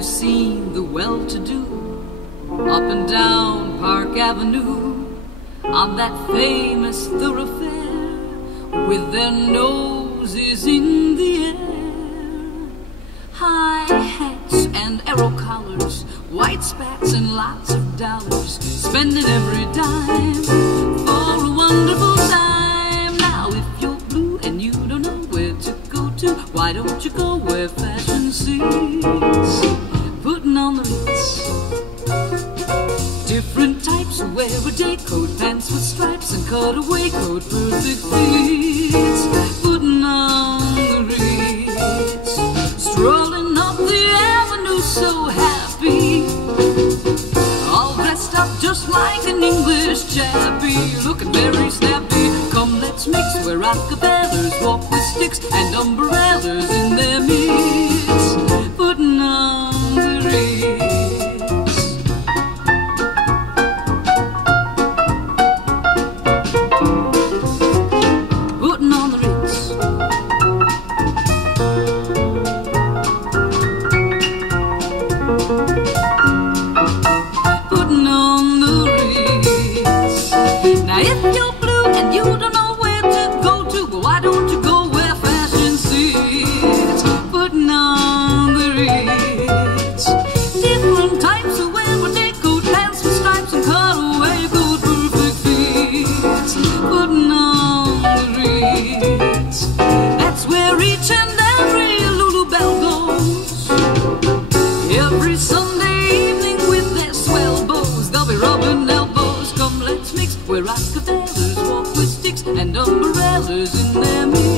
you seen the well-to-do up and down Park Avenue on that famous thoroughfare with their noses in the air? High hats and arrow collars, white spats and lots of dollars, spending every dime for a wonderful time. Now if you're blue and you don't know where to go to, why don't you go where fashion sees? Putting on the Ritz. Different types wear a day coat, pants with stripes and cutaway coat, perfect fits. Putting on the Ritz. Strolling up the avenue so happy, all dressed up just like an English chappie, looking very snappy. Come let's mix where rockabellers walk with sticks and umbrellas in their midst. Putting on the Ritz. Putting on the Ritz. Putting on the Ritz. Now if you're blue and you don't know where to go to, why don't you go where fashion sits? Putting on the Ritz. Different types of wear a day coat, pants with stripes and cutaway coat, perfect fits. Putting on the Ritz. That's where each and every Lulu Bell goes. Every Sunday evening with their swell bows, they'll be rubbing elbows. Come let's mix where rockabellers walk with sticks and umbrellas in their midst.